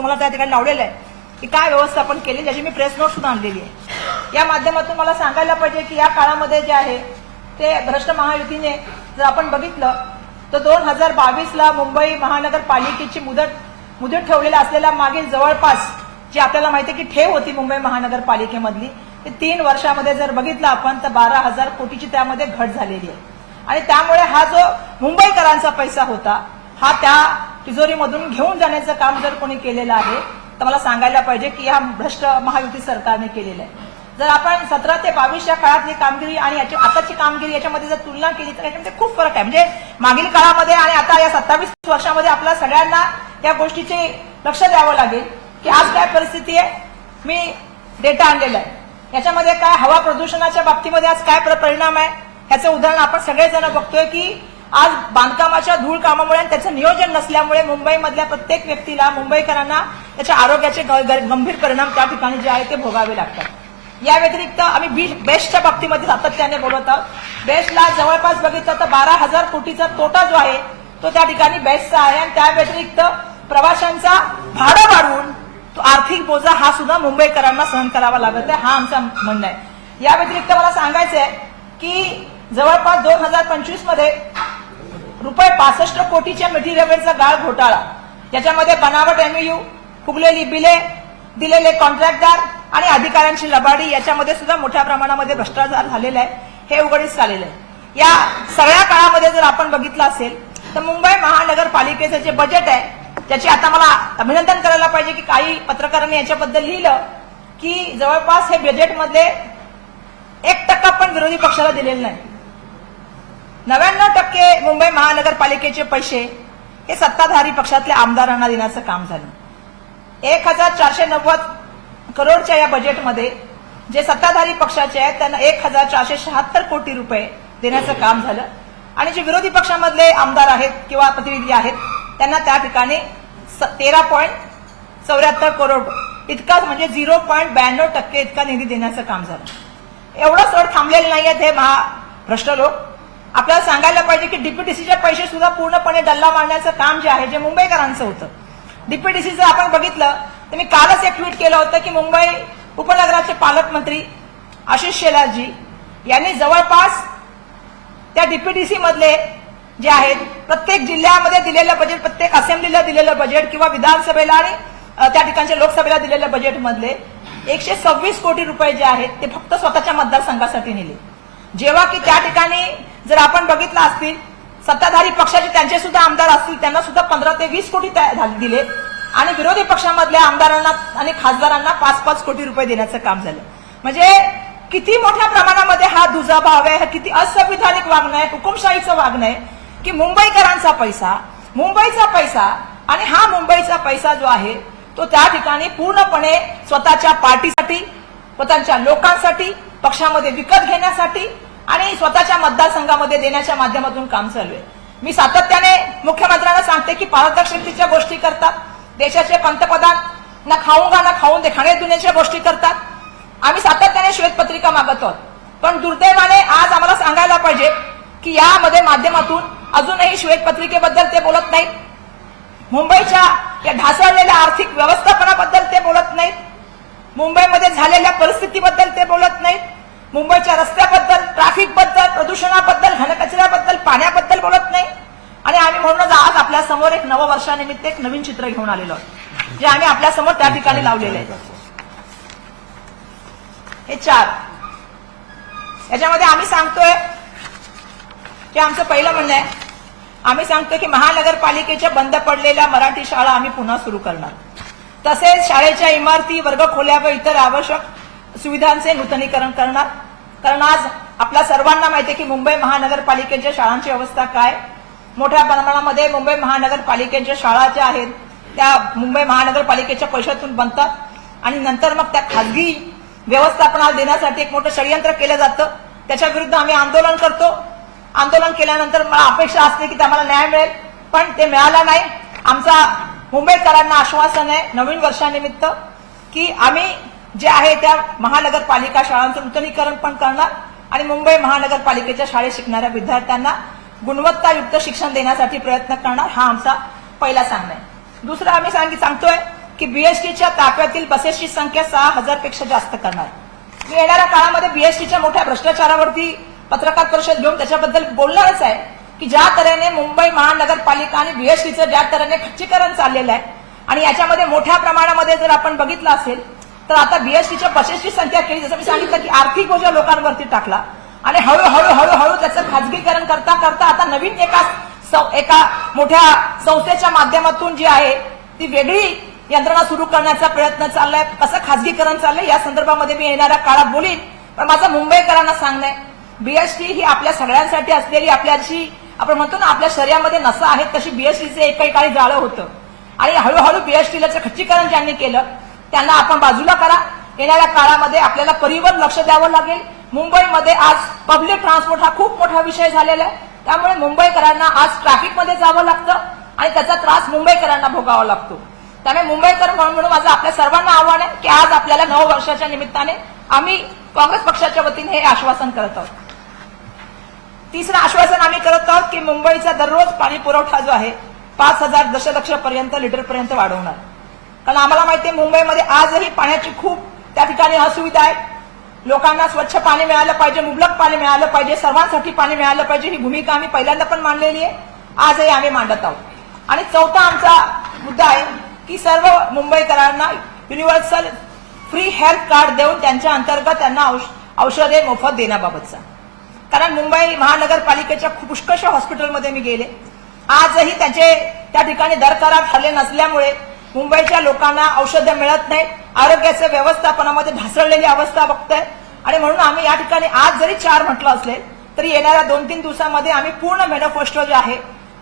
तुम्हाला त्या ठिकाणी लावलेलं आहे की काय व्यवस्थापन केले, ज्याची मी प्रेस नोट सुद्धा आणलेली आहे। या माध्यमातून मला सांगायला पाहिजे की या काळामध्ये जे आहे ते भ्रष्ट महायुतीने जर आपण बघितलं तर 2022ला मुंबई महानगरपालिकेची मुदत ठेवलेल्या असलेल्या मागील जवळपास जी आपल्याला माहिती आहे की ठेव होती मुंबई महानगरपालिकेमधली, ते 3 वर्षामध्ये जर बघितलं आपण तर 12,000 कोटीची त्यामध्ये घट झालेली आहे। आणि त्यामुळे हा जो मुंबईकरांचा पैसा होता हा त्या तिजोरीमधून घेऊन जाण्याचं काम जर कोणी केलेलं आहे तर मला सांगायला पाहिजे की या भ्रष्ट महायुती सरकारने केलेलं आहे। जर आपण 17 ते 22 या काळातली कामगिरी आणि आताची कामगिरी याच्यामध्ये जर तुलना केली तर याच्यामध्ये खूप फरक आहे। म्हणजे मागील काळामध्ये आणि आता या 27 वर्षामध्ये आपल्या सगळ्यांना या गोष्टीचे लक्ष द्यावं लागेल की आज काय परिस्थिती आहे। मी डेटा आणलेला आहे, याच्यामध्ये काय हवा प्रदूषणाच्या बाबतीमध्ये आज काय परिणाम आहे ह्याचं उदाहरण आपण सगळेजण बघतोय की आज बांधकामाच्या धूळ कामामुळे आणि त्याचं नियोजन नसल्यामुळे मुंबईमधल्या प्रत्येक व्यक्तीला, मुंबईकरांना त्याच्या आरोग्याचे गंभीर परिणाम त्या ठिकाणी जे आहे ते भोगावे लागतात। या व्यतिरिक्त आम्ही बेस्टच्या बाबतीमध्ये सातत्याने बोलत आहोत। बेस्टला जवळपास बघितलं तर 12,000 कोटीचा तोटा जो आहे तो त्या ठिकाणी बेस्टचा आहे आणि त्या व्यतिरिक्त प्रवाशांचा भाडं वाढवून तो आर्थिक बोजा हा सुद्धा मुंबईकरांना सहन करावा लागत आहे, हा आमचा म्हणणं आहे। या व्यतिरिक्त मला सांगायचं आहे की जवळपास 2025 मध्ये ₹65 कोटीच्या मटेरियलचा गाळ घोटाळा, ज्याच्यामध्ये बनावट एमओयू, फुगलेली बिले, दिलेले कॉन्ट्रॅक्टदार आणि अधिकाऱ्यांची लबाडी याच्यामध्ये सुद्धा मोठ्या प्रमाणामध्ये भ्रष्टाचार झालेला आहे, हे उघडीस आलेलं आहे। या सगळ्या काळामध्ये जर आपण बघितलं असेल तर मुंबई महानगरपालिकेचं जे बजेट आहे त्याचे आता मला अभिनंदन करायला पाहिजे की काही पत्रकारांनी याच्याबद्दल लिहिलं की जवळपास हे बजेटमध्ये 1% पण विरोधी पक्षाला दिलेलं नाही। 99% मुंबई महानगरपालिकेचे पैसे हे सत्ताधारी पक्षातल्या आमदारांना देण्याचं काम झालं। 1,490 करोडच्या या बजेटमध्ये जे सत्ताधारी पक्षाचे आहेत त्यांना 1,476 कोटी रुपये देण्याचं काम झालं आणि जे विरोधी पक्षामधले आमदार आहेत किंवा प्रतिनिधी आहेत त्यांना त्या ठिकाणी 13.74 करोड इतका म्हणजे 0.92% इतका निधी देण्याचं काम झालं। एवढं सर थांबलेले नाहीयेत हे महाभ्रष्ट लोक। आपल्याला सांगायला पाहिजे की डीपीडीसीचे पैसे सुद्धा पूर्णपणे डल्ला मारण्याचं काम जे आहे जे मुंबईकरांचं होतं। डीपीडीसीचं आपण बघितलं तर मी कालच एक ट्विट केलं होतं की मुंबई उपनगराचे पालकमंत्री आशिष शेलारजी यांनी जवळपास त्या डीपीडीसी मधले जे आहेत प्रत्येक जिल्ह्यामध्ये दिलेलं बजेट, प्रत्येक असेंब्लीला दिलेलं बजेट किंवा विधानसभेला आणि त्या ठिकाणच्या लोकसभेला दिलेल्या बजेटमधले 126 कोटी रुपये जे आहेत ते फक्त स्वतःच्या मतदारसंघासाठी नेले, जेव्हा की त्या ठिकाणी जर आपण बघितलं असतील सत्ताधारी पक्षाचे त्यांचे सुद्धा आमदार असतील त्यांना सुद्धा 15 ते 20 कोटी दिले आणि विरोधी पक्षामधल्या आमदारांना आणि खासदारांना 5-5 कोटी रुपये देण्याचं काम झालं। म्हणजे किती मोठ्या प्रमाणामध्ये हा दुजाभाव आहे, किती असंविधानिक वागणं आहे, हुकुमशाहीचं वागणं आहे की मुंबईकरांचा पैसा, मुंबईचा पैसा आणि हा मुंबईचा पैसा जो आहे तो त्या ठिकाणी पूर्णपणे स्वतःच्या पार्टीसाठी, स्वतःच्या लोकांसाठी, पक्षामध्ये विकत घेण्यासाठी आणि स्वतःच्या मतदारसंघामध्ये देण्याच्या माध्यमातून काम चालू आहे। मी सातत्याने मुख्यमंत्र्यांना सांगते की पारदर्शकतेच्या गोष्टी करतात, देशाचे पंतप्रधान ना खाऊंगा ना खाऊन दे खाणे दुनियाच्या गोष्टी करतात। आम्ही सातत्याने श्वेतपत्रिका मागत आहोत, पण दुर्दैवाने आज आम्हाला सांगायला पाहिजे की यामध्ये माध्यमातून अजूनही श्वेतपत्रिकेबद्दल ते बोलत नाहीत, मुंबईच्या या ढासळलेल्या आर्थिक व्यवस्थापनाबद्दल ते बोलत नाहीत, मुंबईमध्ये झालेल्या परिस्थितीबद्दल ते बोलत नाहीत, मुंबईच्या रस्त्याबद्दल, ट्रॅफिकबद्दल, प्रदूषणाबद्दल, घनकचऱ्याबद्दल, पाण्याबद्दल बोलत नाही। आणि आम्ही म्हणूनच आज आपल्या समोर एक नववर्षानिमित्त एक नवीन चित्र घेऊन आलेलो आहोत जे आम्ही आपल्या समोर त्या ठिकाणी लावलेलं आहे। हे 4 याच्यामध्ये आम्ही सांगतोय की आमचं पहिलं म्हणणं आहे, आम्ही सांगतोय की महानगरपालिकेच्या बंद पडलेल्या मराठी शाळा आम्ही पुन्हा सुरू करणार, तसेच शाळेच्या इमारती, वर्गखोल्या व इतर आवश्यक सुविधांचे नूतनीकरण करणार। कारण आज आपल्या सर्वांना माहिती आहे की मुंबई महानगरपालिकेच्या शाळांची अवस्था काय, मोठ्या प्रमाणामध्ये मुंबई महानगरपालिकेच्या शाळा ज्या आहेत त्या मुंबई महानगरपालिकेच्या पैशातून बनतात आणि नंतर मग त्या खासगी व्यवस्थापनाला देण्यासाठी एक मोठं षडयंत्र केलं जातं। त्याच्या विरुद्ध आम्ही आंदोलन करतो। आंदोलन केल्यानंतर मला अपेक्षा असते की आम्हाला न्याय मिळेल, पण ते मिळाला नाही। आमचा मुंबईकरांना आश्वासन आहे नवीन वर्षानिमित्त की आम्ही जे आहे त्या महानगरपालिका शाळांचं नूतनीकरण पण करणार आणि मुंबई महानगरपालिकेच्या शाळेत शिकणाऱ्या विद्यार्थ्यांना गुणवत्तायुक्त शिक्षण देण्यासाठी प्रयत्न करणार, हा आमचा पहिला सांगणं आहे। दुसरं आम्ही सांगतोय की बीएसटीच्या ताफ्यातील बसेसची संख्या 6,000 पेक्षा जास्त करणार. मी येणाऱ्या काळामध्ये बीएसटीच्या मोठ्या भ्रष्टाचारावरती पत्रकार परिषद घेऊन त्याच्याबद्दल बोलणारच आहे की ज्या तऱ्हेने मुंबई महानगरपालिका आणि बीएसटीचं ज्या तऱ्हेने खच्चीकरण चाललेलं आहे आणि याच्यामध्ये मोठ्या प्रमाणामध्ये जर आपण बघितलं असेल तर आता बीएसटीच्या बसेसची संख्या केली, जसं मी सांगितलं की आर्थिक बोजा लोकांवरती टाकला आणि हळूहळू त्याचं खाजगीकरण करता करता आता नवीन एका मोठ्या संस्थेच्या माध्यमातून जी आहे ती वेगळी यंत्रणा सुरू करण्याचा प्रयत्न चाललाय. कसं खाजगीकरण चाललंय या संदर्भामध्ये मी येणाऱ्या काळात बोलीन. पण माझं मुंबईकरांना सांगणं आहे, बीएसटी ही आपल्या सगळ्यांसाठी असलेली आपल्याशी आपण म्हणतो ना आपल्या शरीरामध्ये नसा आहेत तशी बीएसटीचे एकही काही जाळं होतं आणि हळूहळू बीएसटीला खच्चीकरण ज्यांनी केलं त्यांना आपण बाजूला करा. येणाऱ्या काळामध्ये आपल्याला परिवहन लक्ष द्यावं लागेल. मुंबईमध्ये आज पब्लिक ट्रान्सपोर्ट हा खूप मोठा विषय झालेला आहे. त्यामुळे मुंबईकरांना आज ट्रॅफिकमध्ये जावं लागतं आणि त्याचा त्रास मुंबईकरांना भोगावा लागतो. त्यामुळे मुंबईकर म्हणून माझं आपल्या सर्वांना आव्हान आहे की आज आपल्याला 9 वर्षाच्या निमित्ताने आम्ही काँग्रेस पक्षाच्या वतीने हे आश्वासन करत आहोत. तिसरं आश्वासन आम्ही करत आहोत की मुंबईचा दररोज पाणी पुरवठा जो आहे 5,000 दशलक्ष लिटरपर्यंत वाढवणार. कारण आम्हाला माहिती आहे मुंबईमध्ये आजही पाण्याची खूप त्या ठिकाणी असुविधा आहे. लोकांना स्वच्छ पाणी मिळालं पाहिजे, मुबलक पाणी मिळालं पाहिजे, सर्वांसाठी पाणी मिळालं पाहिजे ही भूमिका आम्ही पहिल्यांदा पण मांडलेली आहे, आजही आम्ही मांडत आहोत. आणि चौथा आमचा मुद्दा आहे की सर्व मुंबईकरांना युनिव्हर्सल फ्री हेल्थ कार्ड देऊन त्यांच्या अंतर्गत त्यांना औषधे मोफत देण्याबाबतचा. कारण मुंबई महानगरपालिकेच्या पुष्कळशा हॉस्पिटलमध्ये मी गेले, आजही त्याचे त्या ठिकाणी दर करार ठरले नसल्यामुळे मुंबईच्या लोकांना औषधं मिळत नाहीत. आरोग्याच्या व्यवस्थापनामध्ये ढासळलेली अवस्था बघतोय आणि म्हणून आम्ही या ठिकाणी आज जरी 4 म्हटलं असेल तरी येणाऱ्या 2-3 दिवसामध्ये आम्ही पूर्ण मॅनिफेस्टो जो आहे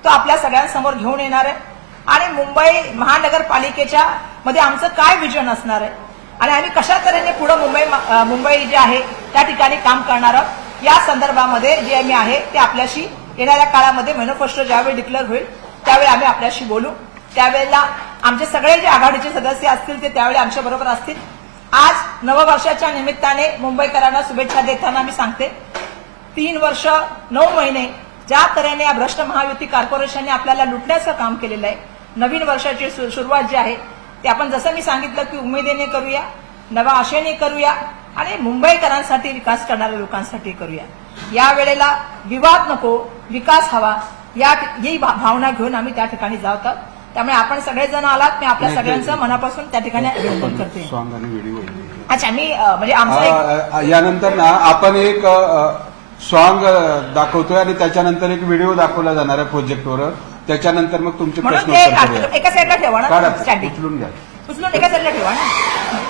तो आपल्या सगळ्यांसमोर घेऊन येणार आहे आणि मुंबई महानगरपालिकेच्या मध्ये आमचं काय विजन असणार आहे आणि आम्ही कशा तऱ्हेने पुढे मुंबई जे आहे त्या ठिकाणी काम करणार आहोत या संदर्भामध्ये जे आम्ही आहे ते आपल्याशी येणाऱ्या काळामध्ये मॅनिफेस्टो ज्यावेळी डिक्लेअर होईल त्यावेळी आम्ही आपल्याशी बोलू. त्यावेळेला आमचे सगळे जे आघाडीचे सदस्य असतील ते त्यावेळी आमच्या बरोबर असतील. आज नववर्षाच्या निमित्ताने मुंबईकरांना शुभेच्छा देताना मी सांगते 3 वर्ष 9 महिने ज्या तऱ्हेने या भ्रष्ट महायुती कॉर्पोरेशनने आपल्याला लुटण्याचं काम केलेलं आहे, नवीन वर्षाची सुरुवात जी आहे ते आपण जसं मी सांगितलं की उमेदीने करूया, नवा आशेने करूया आणि मुंबईकरांसाठी विकास करणाऱ्या लोकांसाठी करूया. या वेळेला विवाद नको, विकास हवा ही भावना घेऊन आम्ही त्या ठिकाणी जात आहोत. त्यामुळे आपण सगळेजण आलात, मी आपल्या सगळ्यांचं मनापासून त्या ठिकाणी अभिनंदन करते. अच्छा, मी म्हणजे आमचा यानंतर ना आपण एक सॉंग दाखवतोय आणि त्याच्यानंतर एक व्हिडिओ दाखवला जाणार आहे प्रोजेक्टवर. त्याच्यानंतर मग तुमचे प्रश्न एका साईडला ठेवा ना, उचलून घ्या, उचलून एका साईडला ठेवा ना.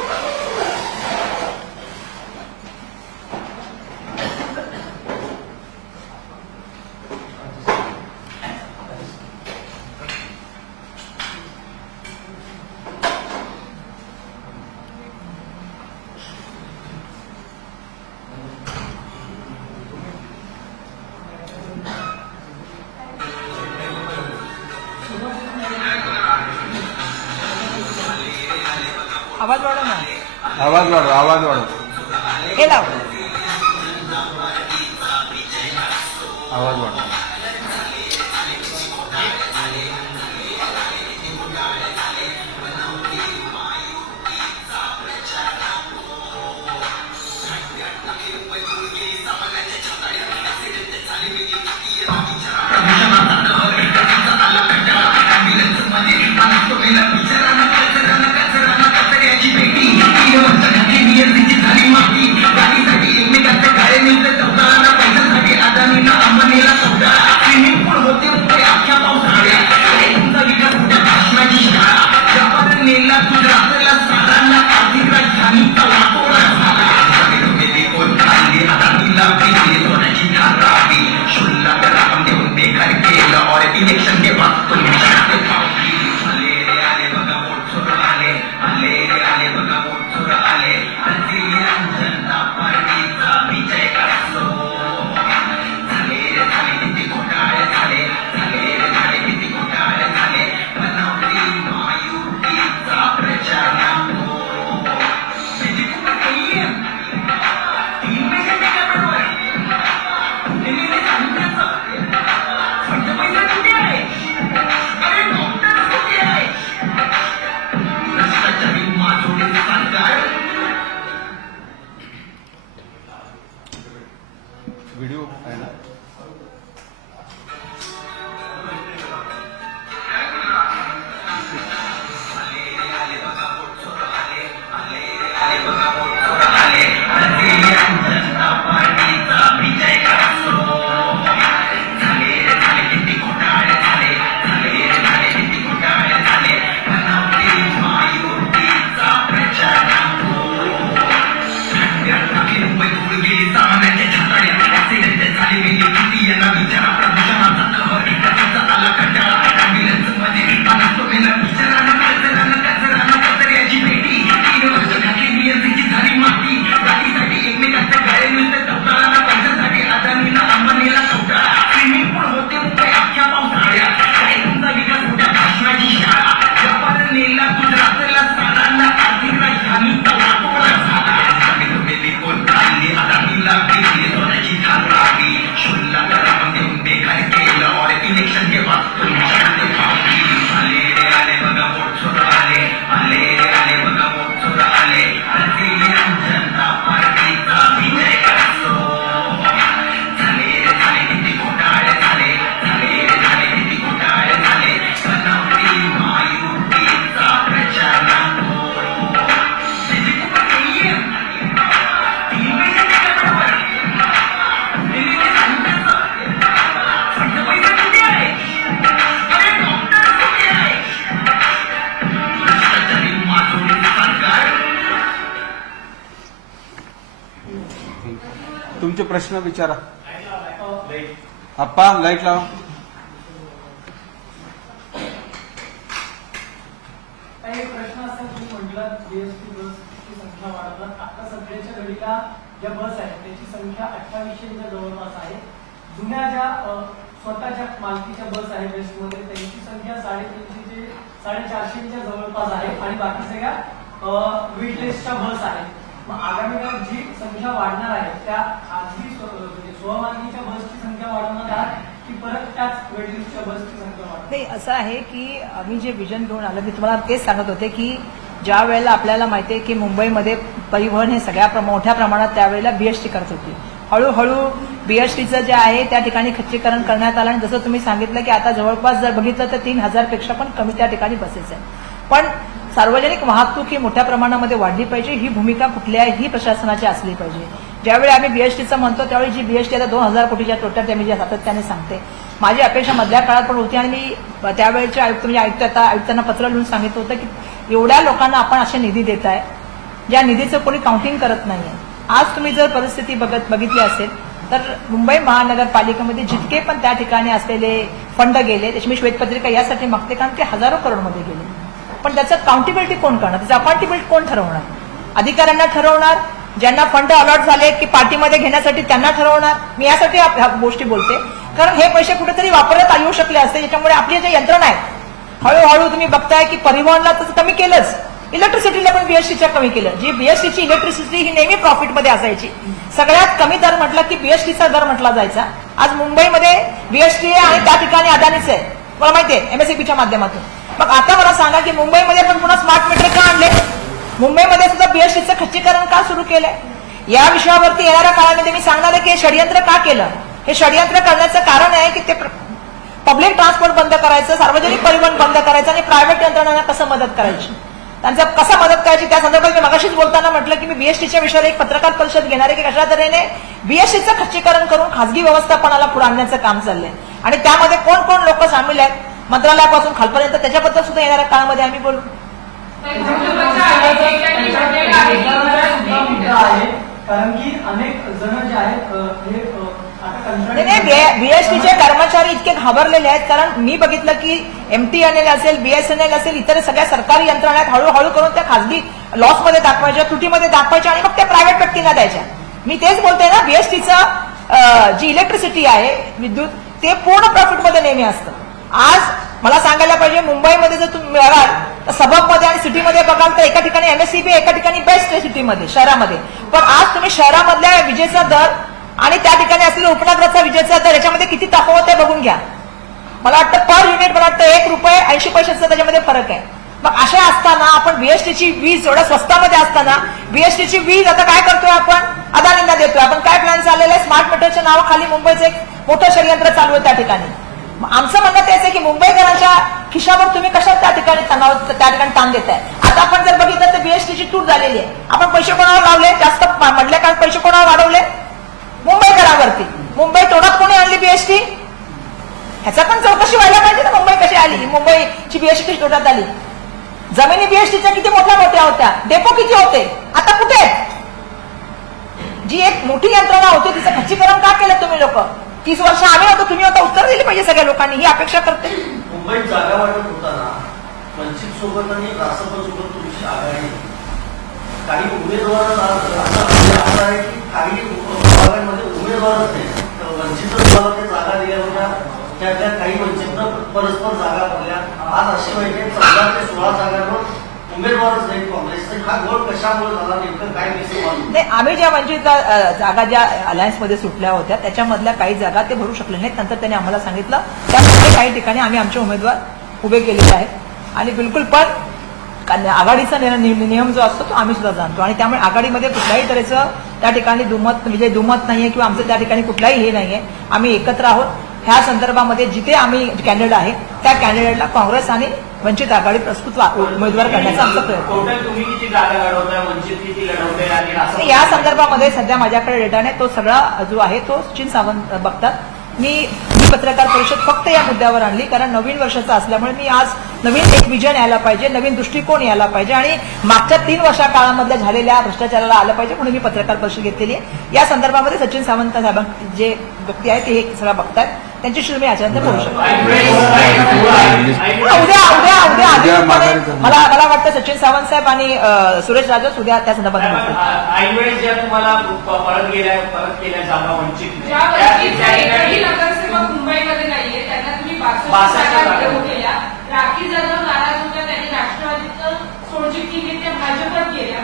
आवाज वाढव ना, आवाज वाढव, हे लाव, आवाज वाढव. गाडीसाठी एकमेकांचे गाळे मिळते, पैशांसाठी अदानीला अंबानीला तुमचे प्रश्न विचारा. आप्पा लाईट लावा. काही प्रश्न असा तुम्ही म्हटलं बीएसटी बसची संख्या वाढवणार. आता सध्याच्या घडीला ज्या बस आहेत त्याची संख्या 2800च्या जवळपास आहे. जुन्या ज्या स्वतःच्या मालकीच्या बस आहेत वेस्टमध्ये त्यांची संख्या 350 ते 450च्या जवळपास आहे आणि बाकी सगळ्या वेटलेसच्या बस आहेत. मग आगामी काळात जी संख्या वाढणार आहे त्या खाजगी स्वमालकीच्या बसची संख्या वाढवणार आहात की परत त्याच वेटलिस्टच्या बसची संख्या वाढणार? नाही, असं आहे की आम्ही जे विजन घेऊन आलो, मी तुम्हाला तेच सांगत होते की ज्या वेळेला आपल्याला माहिती आहे की मुंबईमध्ये परिवहन हे सगळ्या मोठ्या प्रमाणात त्यावेळेला बीएसटी करत होती. हळूहळू बीएसटीचं जे आहे त्या ठिकाणी खच्चीकरण करण्यात आलं आणि जसं तुम्ही सांगितलं की आता जवळपास जर बघितलं तर 3000 पेक्षा पण कमी त्या ठिकाणी बसेस आहेत. पण सार्वजनिक वाहतूक ही मोठ्या प्रमाणामध्ये वाढली पाहिजे ही भूमिका कुठल्याही प्रशासनाची असली पाहिजे. ज्यावेळी आम्ही बीएसटीचं म्हणतो त्यावेळी जी बीएसटी आता 2000 कोटीच्या टोटल मी सातत्याने सांगते, माझी अपेक्षा मधल्या काळात पण होती आणि मी त्यावेळेचे आयुक्त म्हणजे आयुक्तांना पत्र लिहून सांगितलं होतं की एवढ्या लोकांना आपण असे निधी देताय ज्या निधीचं कोणी काउंटिंग करत नाहीये. आज तुम्ही जर परिस्थिती बघितली असेल तर मुंबई महानगरपालिकेमध्ये जितके पण त्या ठिकाणी असलेले फंड गेले त्याची मी श्वेतपत्रिका यासाठी मागते कारण ते हजारो करोडमध्ये गेले. पण त्याचं काउंटेबिलिटी कोण करणार, त्याचं अकाउंटेबिलिटी कोण ठरवणार? अधिकाऱ्यांना ठरवणार, ज्यांना फंड अलॉट झाले की पार्टीमध्ये घेण्यासाठी त्यांना ठरवणार. मी यासाठी ह्या गोष्टी बोलते कारण हे पैसे कुठेतरी वापरण्यात येऊ शकले असते. त्याच्यामुळे आपली जे यंत्रणा आहेत हळूहळू तुम्ही बघताय की परिवहनला तसं कमी केलंच, इलेक्ट्रिसिटीला पण बीएसटीच्या कमी केलं. जी बीएसटीची इलेक्ट्रिसिटी ही नेहमी प्रॉफिटमध्ये असायची. सगळ्यात कमी दर म्हटलं की बीएसटीचा दर म्हटला जायचा. आज मुंबईमध्ये बीएसटी आहे आणि त्या ठिकाणी अदानीच आहे, मला माहितीये, एमएसईबीच्या माध्यमातून. मग आता मला सांगा की मुंबईमध्ये पण पुन्हा स्मार्ट मीटर का आणले? मुंबईमध्ये सुद्धा बीएसटीचं खच्चीकरण का सुरू केलंय? या विषयावरती येणाऱ्या काळामध्ये मी सांगणार आहे की हे षडयंत्र का केलं. हे षडयंत्र करण्याचं कारण आहे की ते पब्लिक ट्रान्सपोर्ट बंद करायचं, सार्वजनिक परिवहन बंद करायचं आणि प्रायव्हेट यंत्रणांना कसं मदत करायची, त्यांचा कसा मदत करायची त्या संदर्भात मी मगाशीच बोलताना म्हटलं की मी बीएसटीच्या विषयावर एक पत्रकार परिषद घेणार आहे की कशा तऱ्हेने बीएसटीचं खच्चीकरण करून खासगी व्यवस्थापनाला पुढे आणण्याचं काम चाललंय आणि त्यामध्ये कोण कोण लोक सामील आहेत मंत्रालयापासून खालपर्यंत त्याच्याबद्दल सुद्धा येणाऱ्या काळामध्ये आम्ही बोलू. कारण की अनेक जण जे आहेत हे बीएसटीचे कर्मचारी इतके घाबरलेले आहेत कारण मी बघितलं की एमटीएनएल असेल, बीएसएनएल असेल, इतर सगळ्या सरकारी यंत्रणा आहेत हळूहळू करून त्या खासगी लॉसमध्ये दाखवायच्या, त्रुटीमध्ये दाखवायच्या आणि मग त्या प्रायव्हेट व्यक्तींना द्यायच्या. मी तेच बोलते ना, बीएसटीचं जी इलेक्ट्रिसिटी आहे विद्युत ते पूर्ण प्रॉफिटमध्ये नेहमी असतं. आज मला सांगायला पाहिजे मुंबईमध्ये जर तुम्ही बघाल तर सबअबमध्ये आणि सिटीमध्ये बघाल तर एका ठिकाणी एमएसईबी एका ठिकाणी बेस्ट आहे सिटीमध्ये शहरामध्ये. पण आज तुम्ही शहरामधल्या विजेचा दर आणि त्या ठिकाणी असलेला उपनगराचा विजेचा दर याच्यामध्ये किती तफावत आहे बघून घ्या. मला वाटतं पर युनिट मला वाटतं ₹1.80 त्याच्यामध्ये फरक आहे. मग अशा असताना आपण बीएसटीची वीज एवढ्या स्वस्तामध्ये असताना बीएसटीची वीज आता काय करतोय आपण अदानींना देतोय. आपण काय प्लॅन चाललेला आहे, स्मार्ट मीटरच्या नावाखाली मुंबईचं एक मोठं षडयंत्र चालू आहे त्या ठिकाणी. आमचं म्हणणं तेच आहे की मुंबईकरांच्या खिशावर तुम्ही कशा त्या ठिकाणी त्या ठिकाणी ताण देताय. आता आपण जर बघितलं तर बीएसटीची तूट झालेली आहे. आपण पैसे कोणावर लावले, जास्त म्हटल्या कारण पैसे कोणावर वाढवले, मुंबईकरांवरती. मुंबई तोडात कोणी आणली बीएसटी, ह्याचा पण चौकशी व्हायला पाहिजे ना. मुंबई कशी आली, मुंबईची बीएसटी तोटात आली. जमिनी बीएसटीच्या किती मोठ्या होत्या, डेपो किती होते, आता कुठे आहेत? जी एक मोठी यंत्रणा होती तिचं खच्चीकरण का केलं तुम्ही लोक? 30 वर्ष आम्ही होतो, तुम्ही आता उत्तर दिली पाहिजे सगळ्या लोकांनी, ही अपेक्षा करते. मुंबईत जागा वाटप होताना वंचित सोबत आणि रासप सोबत तुमची आघाडी, काही उमेदवार असं आहे की काही विभागांमध्ये उमेदवारच नाही. वंचित विभागात जागा दिल्या होत्या, त्यातल्या काही वंचितनं परस्पर जागा पडल्या. आज अशी माहिती 14 ते 16 जागांवर उमेदवारच नाही काँग्रेसचे. हा गोळ कशामुळे झाला, नेमकं काय मिसमार्क? नाही, आम्ही ज्या वंचित जागा ज्या अलायन्समध्ये सुटल्या होत्या त्याच्यामधल्या काही जागा ते भरू शकले नाहीत. नंतर त्यांनी आम्हाला सांगितलं त्यामध्ये काही ठिकाणी आम्ही आमचे उमेदवार उभे केलेले आहेत आणि बिलकुल पण आघाडीचा नियम जो असतो तो आम्ही सुद्धा जाणतो आणि त्यामुळे आघाडीमध्ये कुठल्याही तऱ्हेचं त्या ठिकाणी दुमत नाहीये किंवा आमचं त्या ठिकाणी कुठलाही हे नाहीये. आम्ही एकत्र आहोत. ह्या संदर्भामध्ये जिथे आम्ही कॅन्डिडेट आहे त्या कॅन्डिडेटला काँग्रेस आणि वंचित आघाडी प्रस्तुत उमेदवार करण्याचा आमचा प्रयत्न. टोटल तुम्ही किती जागा लढवताय, वंचित किती लढवताय आणि या संदर्भामध्ये सध्या माझ्याकडे डेटा नाही, तो सगळा जो आहे तो सचिन सावंत बघतात. मी पत्रकार परिषद फक्त या मुद्द्यावर आणली कारण नवीन वर्षाचा असल्यामुळे मी आज नवीन एक विजन यायला पाहिजे, नवीन दृष्टिकोन यायला पाहिजे आणि मागच्या 3 वर्षा काळामधल्या झालेल्या भ्रष्टाचाराला आलं पाहिजे म्हणून मी पत्रकार परिषद घेतलेली आहे. या संदर्भामध्ये सचिन सावंत साहेब जे व्यक्ती आहेत ते हे सगळं बघतायत, त्यांच्याशी तुम्ही याच्यानंतर बोलू शकता. उद्या मला वाटतं सचिन सावंत साहेब आणि सुरेश राजस उद्या त्या संदर्भात बोलतील. ऐनवेळेस ज्या तुम्हाला परत केल्या जागा वंचित ज्या वंचितच्या एकही नगरसेवक मुंबईमध्ये नाहीये त्यांना तुम्ही 62 जागा देऊ केल्या. राखी जाधव नाराज होत्या, त्यांनी राष्ट्रवादीचं सोडचिठ्ठी घेत त्या भाजपात गेल्या,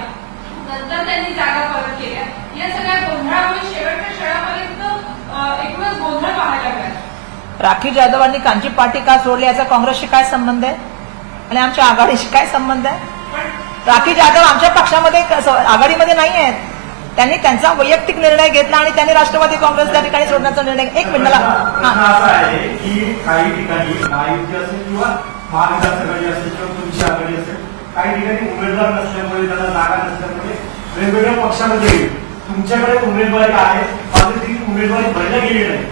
नंतर त्यांनी जागा परत केल्या. या सगळ्या गोंधळामुळे शेवटच्या क्षणापर्यंत एकूणच गोंधळ पाहायला मिळाला. राखी जाधवांनी कांची पार्टी का सोडली याचा काँग्रेसशी काय संबंध आहे आणि आमच्या आघाडीशी काय संबंध आहे? राखी जाधव आमच्या पक्षामध्ये आघाडीमध्ये नाही आहेत. त्यांनी त्यांचा वैयक्तिक निर्णय घेतला आणि त्यांनी राष्ट्रवादी काँग्रेस त्या ठिकाणी सोडण्याचा निर्णय. एक मिनिट मला असं आहे की काही ठिकाणी महायुती असेल किंवा महाविकास आघाडी असेल किंवा तुमची आघाडी असेल, काही ठिकाणी उमेदवार नसल्यामुळे, त्यांना जागा नसल्यामुळे वेगवेगळ्या पक्षामध्ये तुमच्याकडे उमेदवारी आहे मात्र ती उमेदवारी भरल्या गेली नाही.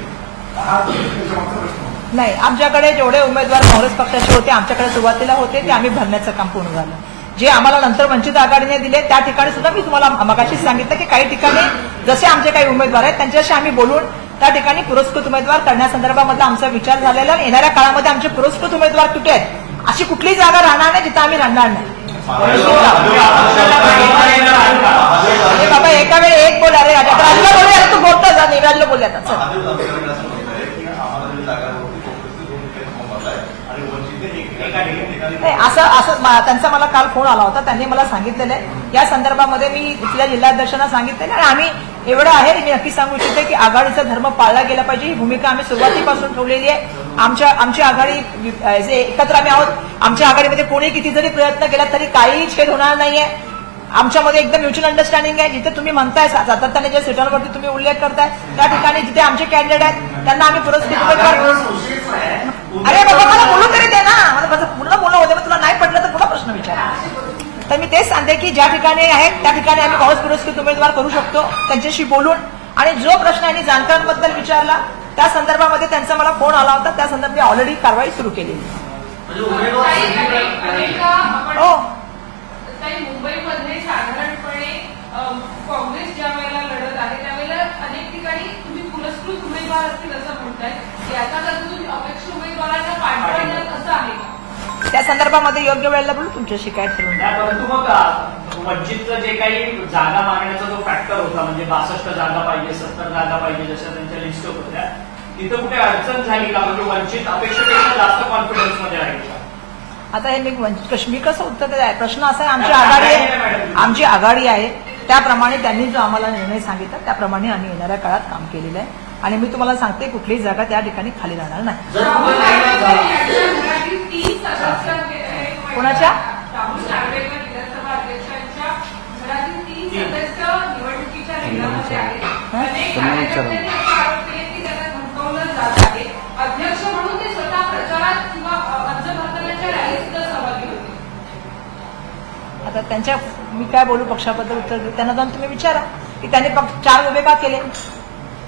हा त्याच्या मागचा प्रश्न. नाही, आमच्याकडे जेवढे उमेदवार काँग्रेस पक्षाचे होते आमच्याकडे सुरुवातीला होते ते आम्ही भरण्याचं काम पूर्ण झालं. जे आम्हाला नंतर वंचित आघाडीने दिले त्या ठिकाणी सुद्धा मी तुम्हाला मगाशीच सांगितलं की काही ठिकाणी जसे आमचे काही उमेदवार आहेत त्यांच्याशी आम्ही बोलून त्या ठिकाणी पुरस्कृत उमेदवार करण्यासंदर्भामध्ये आमचा विचार झालेला. येणाऱ्या काळामध्ये आमचे पुरस्कृत उमेदवार कुठे आहेत, अशी कुठलीही जागा राहणार नाही जिथं आम्ही राहणार नाही. अरे बाबा एका वेळी एक बोला रे राजा, राजूला बोलूया, तू बोलतो जा, निराजला बोलूया आता. चल. महादेव तांबेंना असं म्हणत आहे की आम्हाला जी जागा होती आणि वंचित नाही असं त्यांचा मला काल फोन आला होता. त्यांनी मला सांगितलेलं आहे या संदर्भामध्ये मी इथल्या जिल्हाध्यक्षांना सांगितलेलं आणि आम्ही एवढं आहे मी नक्की सांगू इच्छिते की आघाडीचा धर्म पाळला गेला पाहिजे. ही भूमिका आम्ही सुरुवातीपासून ठेवलेली आहे. आमची आघाडी जे एकत्र आम्ही आहोत, आमच्या आघाडीमध्ये कोणी किती जरी प्रयत्न केला तरी काही छेद होणार नाहीये. आमच्यामध्ये एकदम म्युच्युअल अंडरस्टँडिंग आहे. जिथे तुम्ही म्हणताय सातत्याने ज्या सीटांवरती तुम्ही उल्लेख करताय त्या ठिकाणी जिथे आमचे कॅन्डिडेट आहेत त्यांना आम्ही पुरस्कृत उमेदवार. अरे बाबा मला बोलू तरी दे ना, मला पूर्ण बोलणं होते, पण तुला नाही पडलं तर पुन्हा प्रश्न विचारा. तर मी तेच सांगते की ज्या ठिकाणी आहेत त्या ठिकाणी आम्ही काँग्रेस पुरस्कृत उमेदवार करू शकतो त्यांच्याशी बोलून. आणि जो प्रश्न यांनी जाणकारांबद्दल विचारला त्या संदर्भामध्ये त्यांचा मला फोन आला होता, त्या संदर्भात मी ऑलरेडी कारवाई सुरू केलेली. हो, ताई, मुंबईमध्ये साधारणपणे काँग्रेस ज्या वेळेला लढत आहे त्यावेळेला अनेक ठिकाणी तुम्ही पुरस्कृत उमेदवार असतील असं म्हणताय. याचा अर्थ तुम्ही अपेक्षित उमेदवारांना पाठवण्यात असं आहे का? त्या संदर्भामध्ये योग्य वेळेला बोलू तुमच्याशी काय ठरवून. परंतु मग वंचितचं जे काही जागा मागण्याचा जो फॅक्टर होता म्हणजे 62 जागा पाहिजे, 70 जागा पाहिजे जशा त्यांच्या लिस्ट होत्या, तिथं कुठे अडचण झाली का? म्हणजे वंचित अपेक्षेपेक्षा जास्त कॉन्फिडन्स मध्ये राहील का? आता हे मी कसं उत्तर द्यायचं? प्रश्न असा आहे, आमची आघाडी आहे त्याप्रमाणे त्यांनी जो आम्हाला निर्णय सांगितला त्याप्रमाणे आम्ही येणाऱ्या काळात काम केलेलं आहे. आणि मी तुम्हाला सांगते कुठलीही जागा त्या ठिकाणी खाली राहणार नाही. राहुल नार्वेकर 3 सदस्य कोणाच्या? राहुल नार्वेकर विधानसभा अध्यक्षांच्या घरातील 3 सदस्य निवडणुकीच्या रिंगणामध्ये आहेत. अनेक कार्यकर्त्यांनी असा आरोप केले की त्यांना धमकावलं जात आहे. अध्यक्ष म्हणून ते स्वतः प्रचारात किंवा अर्ज भरतानाच्या रॅलीत सुद्धा सहभागी होते. आता त्यांच्या मी काय बोलू पक्षाबद्दल उत्तर देऊ त्यांना जाऊन तुम्ही विचारा की त्यांनी 4 उभे का केले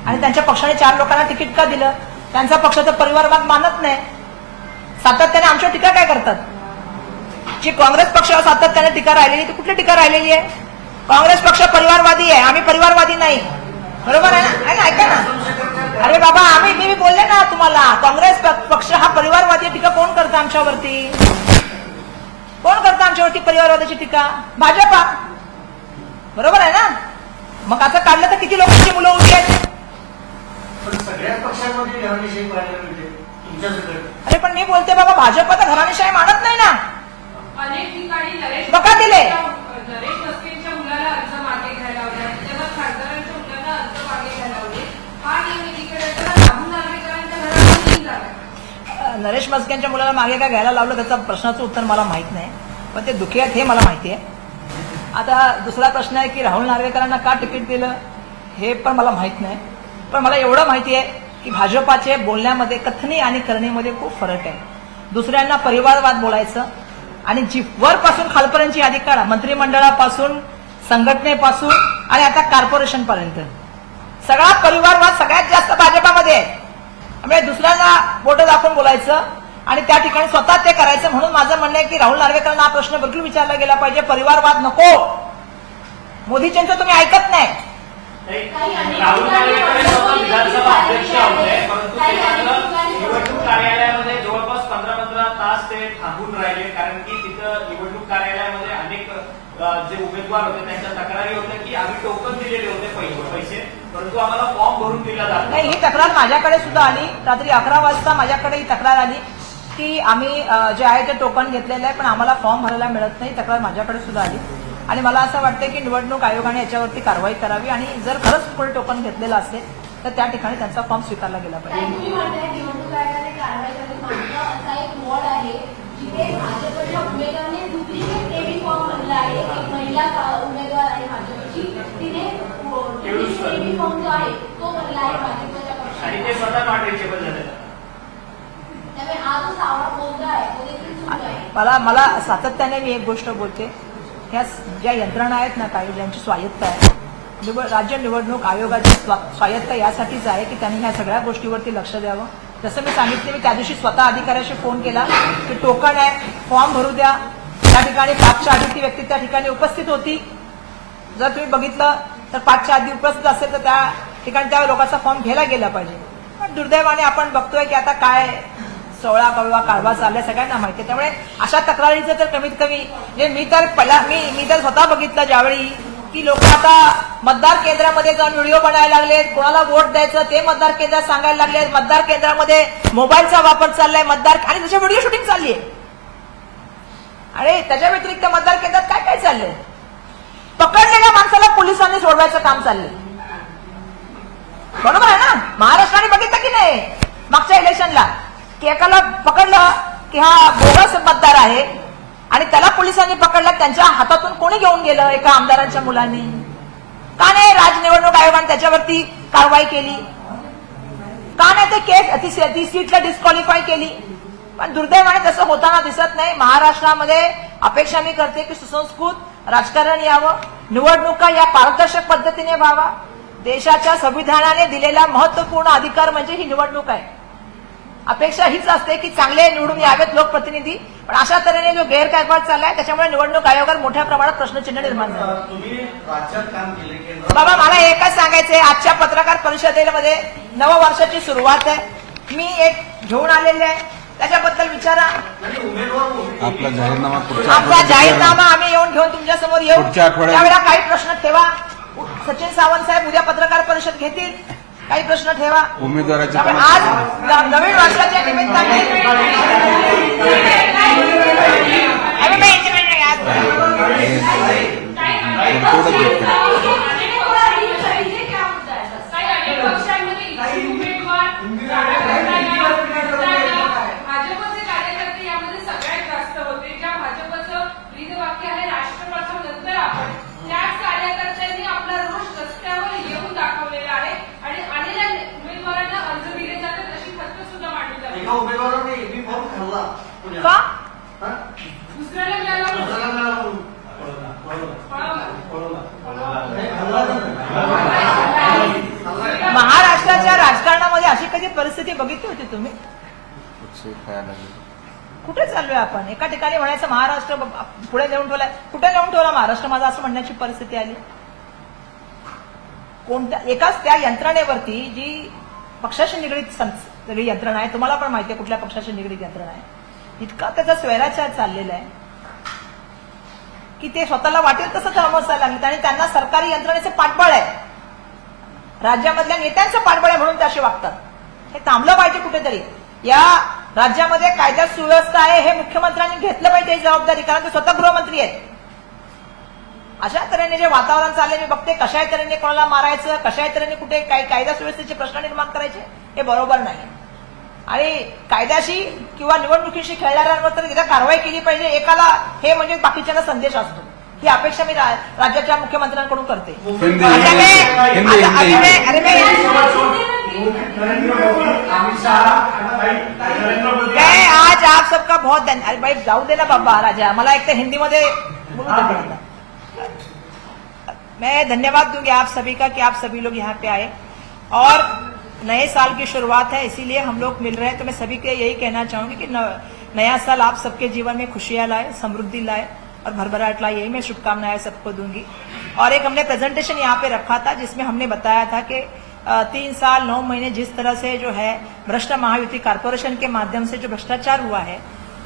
आणि त्यांच्या पक्षाने 4 लोकांना तिकीट का दिलं. त्यांचा पक्षाचा परिवारवाद मानत नाही. सातत्याने आमच्यावर टीका काय करतात? जी काँग्रेस पक्षावर सातत्याने टीका राहिलेली ती कुठली टीका राहिलेली आहे? काँग्रेस पक्ष परिवारवादी आहे, आम्ही परिवारवादी नाही. बरोबर आहे ना? ऐका ना, अरे बाबा मी बोलले ना तुम्हाला, काँग्रेस पक्ष हा परिवारवादी टीका कोण करतं आमच्यावरती? कोण करतं आमच्यावरती परिवारवादाची टीका? भाजपा. बरोबर आहे ना? मग आता काढलं तर किती लोकांची मुलं उभी आहेत? पण सगळ्याच पक्षांमध्ये घराणेशाही पाहायला मिळते तुमच्याकडे. अरे पण मी बोलते बाबा भाजपा तर घराणेशाही मानत नाही ना. अनेक ठिकाणी बघा दिले. नरेश मस्केंच्या मुलाला अर्ज मागे घ्यायला लावला, त्याच्यावर खासदारांच्या मुलांना अर्ज मागे घ्यायला लावले. हा नियम एकीकडे तर राहुल नार्वेकरांच्या घरात 3 जागा. नरेश मस्केंच्या मुलाला मागे का घ्यायला लावलं त्याचा प्रश्नाचं उत्तर मला माहित नाही, पण ते दुखी आहेत हे मला माहिती आहे. आता दुसरा प्रश्न आहे की राहुल नार्वेकरांना का तिकीट दिलं हे पण मला माहित नाही. पण मला एवढं माहिती आहे की भाजपाचे बोलण्यामध्ये कथनी आणि करणीमध्ये खूप फरक आहे. दुसऱ्यांना परिवारवाद बोलायचं आणि जी वरपासून खालपर्यंतची यादी काढा, मंत्रिमंडळापासून संघटनेपासून आणि आता कॉर्पोरेशन पर्यंत सगळा परिवारवाद सगळ्यात जास्त भाजपामध्ये आहे. म्हणजे दुसऱ्यांना बोटं दाखवून बोलायचं आणि त्या ठिकाणी स्वतः ते करायचं. म्हणून माझं म्हणणं आहे की राहुल नार्वेकरांना हा प्रश्न बिलकुल विचारला गेला पाहिजे. परिवारवाद नको. मोदींचं तुम्ही ऐकत नाही. राहुल नार्वेकर हे स्वतः विधानसभा अध्यक्ष होते, परंतु ते मात्र निवडणूक कार्यालयामध्ये जवळपास 15 तास ते थांबून राहिले, कारण की तिथं निवडणूक कार्यालयामध्ये अनेक जे उमेदवार होते त्यांच्या तक्रारी होत्या की आम्ही टोकन दिलेले होते पैसे, परंतु आम्हाला फॉर्म भरून दिला जात नाही. ही तक्रार माझ्याकडे सुद्धा आली. रात्री 11 वाजता माझ्याकडे ही तक्रार आली की आम्ही जे आहे ते टोकन घेतलेलं आहे पण आम्हाला फॉर्म भरायला मिळत नाही. तक्रार माझ्याकडे सुद्धा आली आणि मला असं वाटतं की निवडणूक आयोगाने याच्यावरती कारवाई करावी आणि जर खरंच कोणी टोकन घेतलेलं असेल तर त्या ठिकाणी त्यांचा फॉर्म स्वीकारला गेला पाहिजे. तुम्ही म्हणताय निवडणूक आयोगाने कारवाई करणे मात्र असा एक वॉर्ड आहे जिथे भाजपच्या उमेदवाराने डुप्लिकेट एबी फॉर्म भरला आहे. एक महिला उमेदवार आहे भाजपची, तिने डुप्लिकेट एबी फॉर्म जो आहे तो भरला आहे भाजपच्या आणि पक्षाने. ते स्वतः नॉट रिचेबल झाले. त्यामुळे हा जो सावळा मुद्दा आहे तो देखील सुरू आहे. मला सातत्याने मी एक गोष्ट बोलते. ह्या ज्या यंत्रणा आहेत ना काही ज्यांची स्वायत्ता आहे, राज्य निवडणूक आयोगाची स्वायत्ता यासाठीच आहे की त्यांनी ह्या सगळ्या गोष्टीवरती लक्ष द्यावं. जसं मी सांगितले, मी त्या दिवशी स्वतः अधिकाऱ्याशी फोन केला की टोकन आहे, फॉर्म भरू द्या. त्या ठिकाणी 5च्या आधी ती व्यक्ती त्या ठिकाणी उपस्थित होती. जर तुम्ही बघितलं तर 5च्या आधी उपस्थित असेल तर त्या ठिकाणी त्या लोकांचा फॉर्म घ्यायला गेला पाहिजे. पण दुर्दैवाने आपण बघतोय की आता काय सोळा कळवा काढवा चाललाय सगळ्यांना माहिती आहे. त्यामुळे अशा तक्रारीचं तर कमीत कमी म्हणजे मी तर स्वतः बघितलं ज्यावेळी की लोक आता मतदार केंद्रामध्ये जाऊन व्हिडिओ बनायला लागलेत, कोणाला वोट द्यायचं ते मतदार केंद्रात सांगायला लागलेत, मतदार केंद्रामध्ये मोबाईलचा वापर चाललाय मतदार आणि त्याची व्हिडिओ शूटिंग चालली आहे. अरे त्याच्या व्यतिरिक्त मतदार केंद्रात काय काय चाललंय? पकडलेल्या माणसाला पोलिसांनी सोडवायचं काम चाललंय. बरोबर आहे ना? महाराष्ट्राने बघितलं की नाही मागच्या इलेक्शनला की एकाला पकडलं की हा बोगस मतदार आहे आणि त्याला पोलिसांनी पकडला. त्यांच्या हातातून कोणी घेऊन गेलं? एका आमदारांच्या मुलांनी. का नाही राज्य निवडणूक आयोगाने त्याच्यावरती कारवाई केली? का नाही ते केस ती सीटला डिस्क्वालिफाय केली? पण दुर्दैवाने तसं होताना दिसत नाही. महाराष्ट्रामध्ये अपेक्षा मी करते की सुसंस्कृत राजकारण यावं, निवडणुका या पारदर्शक पद्धतीने व्हावा. देशाच्या संविधानाने दिलेला महत्वपूर्ण अधिकार म्हणजे ही निवडणूक आहे. अपेक्षा हीच असते की चांगले निवडून यावेत लोकप्रतिनिधी, पण अशा तऱ्हेने जो गैरकारभार चाललाय त्याच्यामुळे निवडणूक आयोगावर मोठ्या प्रमाणात प्रश्नचिन्ह निर्माण झालं. तुम्ही राज्यात काम केले, केंद्रात बाबा मला एकच सांगायचंय, आजच्या पत्रकार परिषदेमध्ये नववर्षाची सुरुवात आहे. मी एक घेऊन आलेले आहे त्याच्याबद्दल विचारा. आणि उमेदवार आपला जाहीरनामा आपला जाहीरनामा आम्ही येऊन घेऊन तुमच्या समोर येऊ. पुढच्या आठवड्यात त्यावेळेला काही प्रश्न ठेवा. सचिन सावंत साहेब उद्या पत्रकार परिषद घेतील, काही प्रश्न ठेवा. उमेदवाराचे त्यामुळे पण आज नवीन वर्षाच्या निमित्ताने भाजपचे कार्यकर्ते यामध्ये सगळ्यात जास्त होते. ज्या भाजपचं ब्रीदवाक्य आहे राष्ट्रप्रथम नंतर आपण, त्याच कार्यकर्त्यांनी आपला रोष रस्त्यावर येऊन दाखवलेला आहे आणि आलेल्या उमेदवारांना अर्ज दिले जातात अशी खत सुद्धा मांडली जाते. एका उमेदवाराने एबी फॉर्म खाल्ला पुण्यात. का हा? दुसऱ्याला मिळाला दुसऱ्याला मिळाला म्हणून. नाही, खाल्ला नाही. महाराष्ट्राच्या राजकारणामध्ये अशी कधी परिस्थिती बघितली होती तुम्ही? कुठे चाललोय आपण? एका ठिकाणी म्हणायचं महाराष्ट्र पुढे नेऊन ठेवलाय, कुठे नेऊन ठेवला महाराष्ट्र माझा असं म्हणण्याची परिस्थिती आली. कोणत्या एकाच त्या यंत्रणेवरती जी पक्षाशी निगडीत सगळी यंत्रणा आहे, तुम्हाला पण माहिती आहे कुठल्या पक्षाशी निगडीत यंत्रणा आहे, इतका त्याचा स्वैराचार चाललेला आहे की ते स्वतःला वाटेल तसं धर्मसायला लागले आणि त्यांना सरकारी यंत्रणेचं पाठबळ आहे, राज्यामधल्या नेत्यांचं पाठबळ आहे म्हणून ते असे वागतात. हे थांबलं पाहिजे कुठेतरी. या राज्यामध्ये कायदा सुव्यवस्था आहे हे मुख्यमंत्र्यांनी घेतलं पाहिजे जबाबदारी, कारण ते स्वतः गृहमंत्री आहेत. अशा तऱ्हेने जे वातावरण चालले मी बघते, कशाही तऱ्हेने कोणाला मारायचं, कशाही तऱ्हेने कुठे कायदा सुव्यवस्थेचे प्रश्न निर्माण करायचे हे बरोबर नाही. आणि कायद्याशी किंवा निवडणुकीशी खेळणाऱ्यांवर तर एकदा कारवाई केली पाहिजे. एकाला हे म्हणजे बाकीच्यांना संदेश असतो, ही अपेक्षा मी राज्याच्या मुख्यमंत्र्यांकडून करते. आज आप सबका बहुत धन्यवाद. अरे भाई जाऊ दे ना बाबा राजा, मला एक तर हिंदीमध्ये बोलू दे. मैं धन्यवाद दूंगी आप सभी का कि आप सभी लोग यहाँ पे आए और नए साल की शुरुआत है, इसीलिए हम लोग मिल रहे हैं। तो मैं सभी के यही कहना चाहूंगी कि नया साल आप सबके जीवन में खुशियां लाए, समृद्धि लाए और भरभराट लाए, यही मैं शुभकामनाएं सबको दूंगी। और एक हमने प्रेजेंटेशन यहाँ पे रखा था जिसमें हमने बताया था कि 3 साल 9 महीने जिस तरह से जो है भ्रष्ट महायुति कॉर्पोरेशन के माध्यम से जो भ्रष्टाचार हुआ है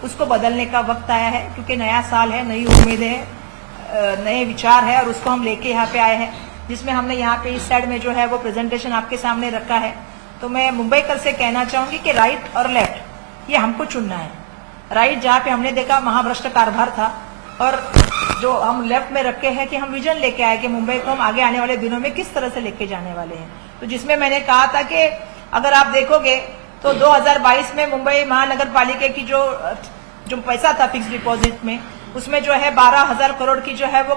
उसको बदलने का वक्त आया है, क्योंकि नया साल है, नई उम्मीदें हैं, नए विचार है और उसको हम लेके यहाँ पे आए हैं, जिसमें हमने यहाँ पे इस साइड में जो है वो प्रेजेंटेशन आपके सामने रखा है। तो मैं मुंबईकर से कहना चाहूंगी कि राइट और लेफ्ट ये हमको चुनना है। राइट जहाँ पे हमने देखा महाभ्रष्ट कारभार था, और जो हम लेफ्ट में रखे हैं कि हम विजन लेके आए कि मुंबई को हम आगे आने वाले दिनों में किस तरह से लेके जाने वाले हैं। तो जिसमें मैंने कहा था कि अगर आप देखोगे तो 2022 में मुंबई महानगर पालिका की जो पैसा था फिक्स डिपॉजिट में, उसमें जो है 12,000 करोड़ की जो है वो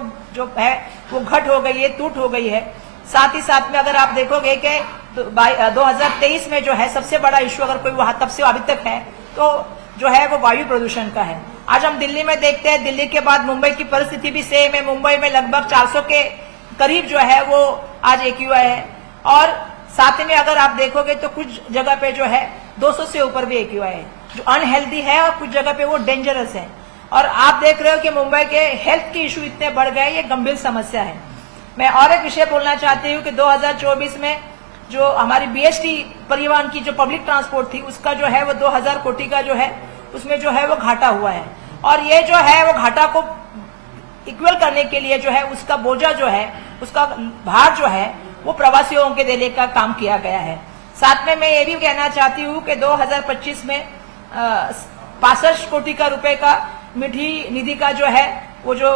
घट हो गई है, टूट हो गई है। साथ ही साथ में अगर आप देखोगे कि 2023 में जो है सबसे बड़ा इश्यू अगर कोई वहां तब से अभी तक है तो जो है वो वायु प्रदूषण का है। आज हम दिल्ली में देखते हैं, दिल्ली के बाद मुंबई की परिस्थिति भी सेम है। मुंबई में लगभग 400 के करीब जो है वो आज AQI है, और साथ में अगर आप देखोगे तो कुछ जगह पे जो है 200 से ऊपर भी AQI है, जो अनहेल्दी है, और कुछ जगह पे वो डेंजरस है। और आप देख रहे हो कि मुंबई के हेल्थ के इशू इतने बढ़ गए, ये गंभीर समस्या है। मैं और एक विषय बोलना चाहती हूँ कि 2024 में जो हमारी BST परिवहन की जो पब्लिक ट्रांसपोर्ट थी उसका जो है वो 2000 कोटी का जो है उसमें जो है वो घाटा हुआ है, और ये जो है वो घाटा को इक्वल करने के लिए जो है उसका बोझा जो है, उसका भार जो है वो प्रवासियों के देने का काम किया गया है। साथ में मैं ये भी कहना चाहती हूँ कि 2025 में 65 कोटी का रुपए का मीठी निधि का जो है वो जो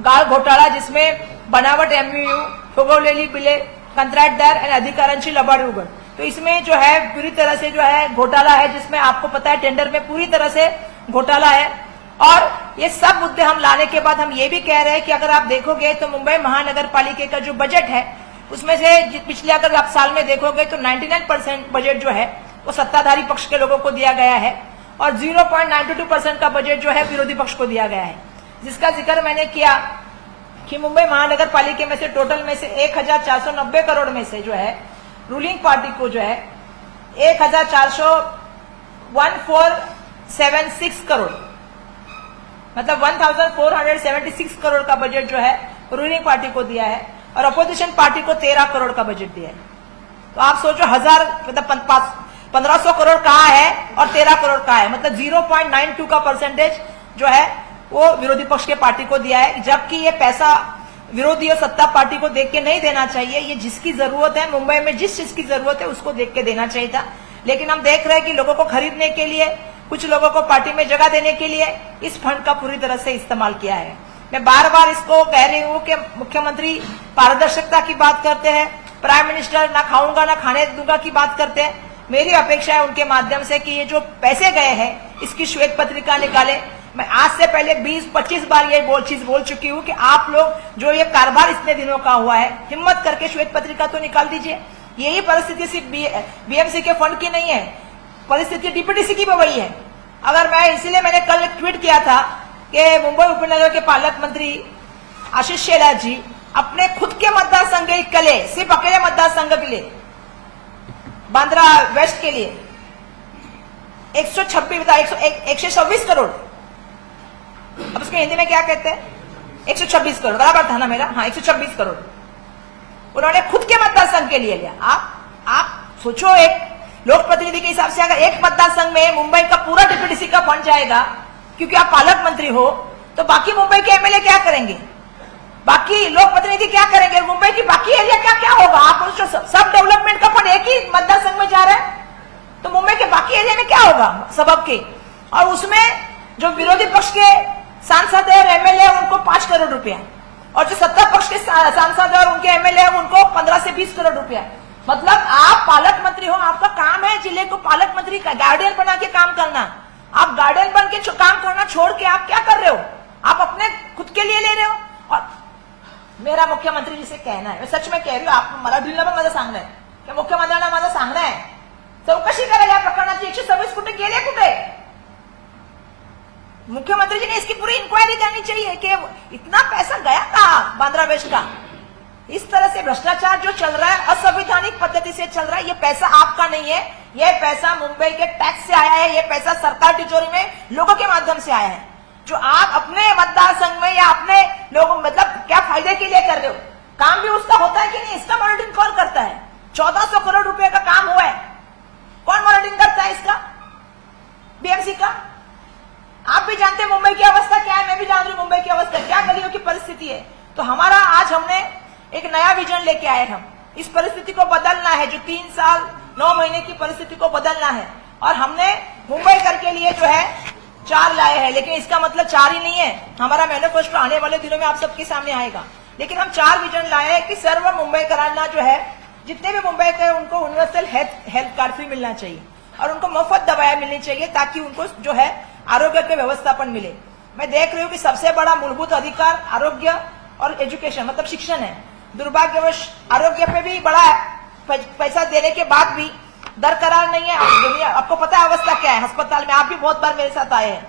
गाळ घोटाळा, जिसमें बनावट MOU, फुगवलेली बिले, कंत्राटदार आणि अधिकाऱ्यांची लबाड उघड, तो इसमें जो है पूरी तरह से जो है घोटाला है, जिसमें आपको पता है टेंडर में पूरी तरह से घोटाला है। और ये सब मुद्दे हम लाने के बाद हम ये भी कह रहे हैं कि अगर आप देखोगे तो मुंबई महानगर पालिका का जो बजट है उसमें से पिछले अगर आप साल में देखोगे तो 99% बजट जो है वो सत्ताधारी पक्ष के लोगों को दिया गया है, और 0.92% का बजट जो है विरोधी पक्ष को दिया गया है। जिसका जिक्र मैंने किया कि मुंबई महानगर पालिका में से टोटल में से 1490 करोड़ में से जो है रूलिंग पार्टी को जो है 1476 करोड़, मतलब 1476 करोड़ का बजट जो है रूलिंग पार्टी को दिया है, और अपोजिशन पार्टी को 13 करोड़ का बजट दिया है। तो आप सोचो 1500 करोड़ कहाँ है और 13 करोड़ कहाँ है, मतलब 0.92 का परसेंटेज जो है वो विरोधी पक्ष के पार्टी को दिया है, जबकि ये पैसा विरोधी और सत्ता पार्टी को देख के नहीं देना चाहिए। ये जिसकी जरूरत है, मुंबई में जिस चीज की जरूरत है उसको देख के देना चाहिए था। लेकिन हम देख रहे हैं कि लोगों को खरीदने के लिए, कुछ लोगों को पार्टी में जगह देने के लिए इस फंड का पूरी तरह से इस्तेमाल किया है। मैं बार बार इसको कह रही हूँ कि मुख्यमंत्री पारदर्शिता की बात करते हैं, प्राइम मिनिस्टर ना खाऊंगा ना खाने दूंगा की बात करते हैं। मेरी अपेक्षा है उनके माध्यम से कि ये जो पैसे गए हैं इसकी श्वेत पत्रिका निकाले। मैं आज से पहले 20-25 बार ये चीज बोल चुकी हूँ कि आप लोग जो ये कारोबार इतने दिनों का हुआ है, हिम्मत करके श्वेत पत्रिका तो निकाल दीजिए। यही परिस्थिति सिर्फ BMC के फंड की नहीं है, परिस्थिति DPDC की भी वही है। अगर मैं इसीलिए मैंने कल एक ट्वीट किया था कि मुंबई उपनगर के पालक मंत्री आशीष शेलार जी अपने खुद के मतदार संघ के लिए, सिर्फ अकेले मतदार संघ के लिए, बांद्रा वेस्ट के लिए 126 करोड़, अब उसके हिंदी में क्या कहते हैं, 126 करोड़, बराबर था ना मेरा, हाँ 126 करोड़ उन्होंने खुद के मतदार संघ के लिए लिया। आप सोचो, एक लोक प्रतिनिधि के हिसाब से अगर एक मतदार संघ में मुंबई का पूरा DPDC का फंड जाएगा, क्योंकि आप पालक मंत्री हो, तो बाकी मुंबई के MLA क्या करेंगे, बाकी लोक प्रतिनिधि क्या करेंगे, मुंबई की बाकी एरिया क्या होगा। आप सब डेवलपमेंट का फंड एक ही मतदार संघ में जा रहा है, तो मुंबई के बाकी एरिया में क्या होगा सबब के। और उसमें जो विरोधी पक्ष के सांसद है और MLA उनको 5 करोड़ रुपया, और जो सत्ता पक्ष के सांसद और उनके MLA उनको 15 से 20 करोड़ रुपया। मतलब आप पालक मंत्री हो, आपका काम है जिले को पालक मंत्री का गार्डियन बना के काम करना। आप गार्डियन बन के काम करना छोड़ के आप क्या कर रहे हो, आप अपने खुद के लिए ले रहे हो। और मेरा मुख्यमंत्री जी से कहना है, मैं सच में कह रही हूँ, आप मराठीला पण माझं सांगणं आहे की मुख्यमंत्र्यांना माझं सांगणं आहे, चौकशी करा या प्रकरणाची। 126 कुठे गेले, कुठे मुख्यमंत्री जी ने इसकी पूरी इंक्वायरी करनी चाहिए कि इतना पैसा गया था बांद्रा वेस्ट का, इस तरह से भ्रष्टाचार जो चल रहा है, असंवैधानिक पद्धति से चल रहा है, ये पैसा आपका नहीं है, ये पैसा मुंबई के टैक्स से आया है, ये पैसा सरकार तिजोरी में लोगों के माध्यम से आया है, जो आप अपने मतदार संघ में या अपने लोगों मतलब क्या फायदे के लिए कर रहे हो। काम भी उसका होता है कि नहीं, इसका मॉनिटरिंग कौन करता है? 1400 करोड़ रुपए का काम हुआ है, कौन मॉनिटरिंग करता है इसका? बीएमसी का। आप भी जानते हैं मुंबई की अवस्था क्या है, मैं भी जान रही हूं मुंबई की अवस्था क्या, गलियों की परिस्थिति है। तो हमारा आज हमने एक नया विजन लेके आए, हम इस परिस्थिति को बदलना है, जो 3 साल 9 महीने की परिस्थिति को बदलना है। और हमने मुंबई कर के लिए जो है 4 लाए हैं, लेकिन इसका मतलब 4 ही नहीं है। हमारा मैनिफेस्टो आने वाले दिनों में आप सबके सामने आएगा, लेकिन हम 4 विजन लाए हैं कि सर्व मुंबई कराना जो है, जितने भी मुंबई के उनको यूनिवर्सल हेल्थ कार्ड फ्री मिलना चाहिए और उनको मुफ्त दवाएं मिलनी चाहिए, ताकि उनको जो है आरोग्य के व्यवस्थापन मिले। मैं देख रही हूँ कि सबसे बड़ा मूलभूत अधिकार आरोग्य और एजुकेशन मतलब शिक्षण है। दुर्भाग्यवश आरोग्य पे भी बड़ा पैसा देने के बाद भी दर करार नहीं है। आपको पता है अवस्था क्या है अस्पताल में, आप भी बहुत बार मेरे साथ आए हैं,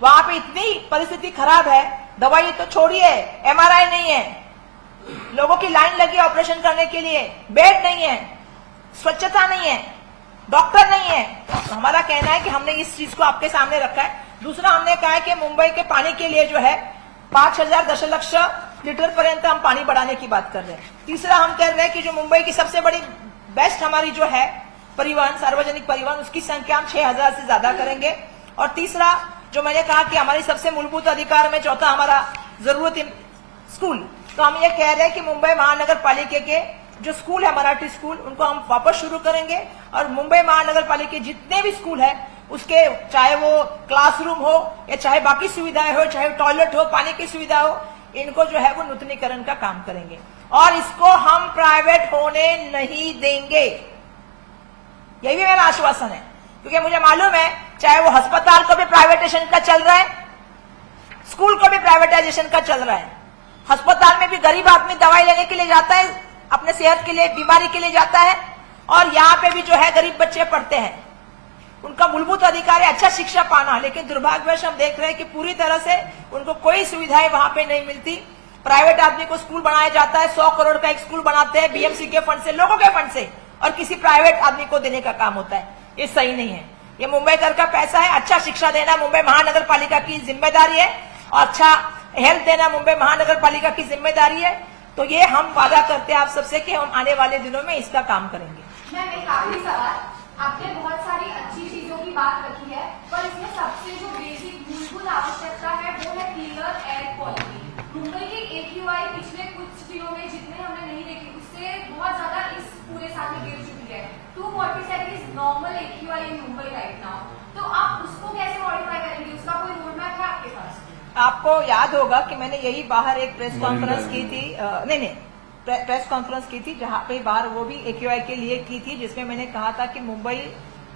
वहां पे इतनी परिस्थिति खराब है, दवाई तो छोड़िए, एमआरआई नहीं है, लोगों की लाइन लगी ऑपरेशन करने के लिए, बेड नहीं है, स्वच्छता नहीं है, डॉक्टर नहीं है। तो हमारा कहना है कि हमने इस चीज को आपके सामने रखा है। दूसरा हमने कहा है कि मुंबई के पानी के लिए जो है 5000 दशलक्ष लीटर पर्यंत हम पानी बढ़ाने की बात कर रहे हैं। तीसरा हम कह रहे हैं कि जो मुंबई की सबसे बड़ी बेस्ट हमारी जो है परिवहन, सार्वजनिक परिवहन, उसकी संख्या हम 6000 से ज्यादा करेंगे। और तीसरा जो मैंने कहा कि हमारी सबसे मूलभूत अधिकार में चौथा हमारा जरूरत स्कूल, तो हम ये कह रहे हैं कि मुंबई महानगर पालिका के जो स्कूल है मराठी स्कूल, उनको हम वापस शुरू करेंगे और मुंबई महानगर पालिका के जितने भी स्कूल है उसके, चाहे वो क्लासरूम हो या चाहे बाकी सुविधाएं हो, चाहे टॉयलेट हो, पानी की सुविधा हो, इनको जो है वो नूतनीकरण का काम करेंगे और इसको हम प्राइवेट होने नहीं देंगे। यही भी मेरा आश्वासन है, क्योंकि मुझे मालूम है चाहे वो अस्पताल को भी प्राइवेटाइजेशन का चल रहा है, स्कूल को भी प्राइवेटाइजेशन का चल रहा है। अस्पताल में भी गरीब आदमी दवाई लेने के लिए जाता है, अपने सेहत के लिए, बीमारी के लिए जाता है, और यहाँ पे भी जो है गरीब बच्चे पढ़ते हैं, उनका मूलभूत अधिकार है अच्छा शिक्षा पाना। लेकिन दुर्भाग्यवश हम देख रहे हैं कि पूरी तरह से उनको कोई सुविधाएं वहां पे नहीं मिलती। प्राइवेट आदमी को स्कूल बनाया जाता है, 100 करोड़ का एक स्कूल बनाते हैं बीएमसी के फंड से, लोगों के फंड से, और किसी प्राइवेट आदमी को देने का काम होता है। ये सही नहीं है, ये मुंबई कर का पैसा है। अच्छा शिक्षा देना मुंबई महानगर पालिका की जिम्मेदारी है और अच्छा हेल्थ देना मुंबई महानगर पालिका की जिम्मेदारी है। तो ये हम वादा करते हैं आप सबसे कि हम आने वाले दिनों में इसका काम करेंगे। मैम एक आखिरी सवाल, आपने बहुत सारी अच्छी चीजों की बात रखी है, पर इसमें सबसे जो बेसिक मूलभूत आवश्यकता है वो है क्लीनर एयर क्वालिटी। मुंबई की AQI पिछले कुछ दिनों में जितने हमने नहीं देखी उससे बहुत ज्यादा इस पूरे साल में गिर चुकी है। 247 is normal AQI in Mumbai right now. तो आप उसको कैसे मॉडिफाई करेंगे, उसका कोई रोड मैप है आपके पास? आपको याद होगा कि मैंने यही बाहर एक प्रेस कॉन्फ्रेंस की थी, प्रेस कॉन्फ्रेंस की थी, जहां पे बाहर वो भी AQI के लिए की थी, जिसमें मैंने कहा था कि मुंबई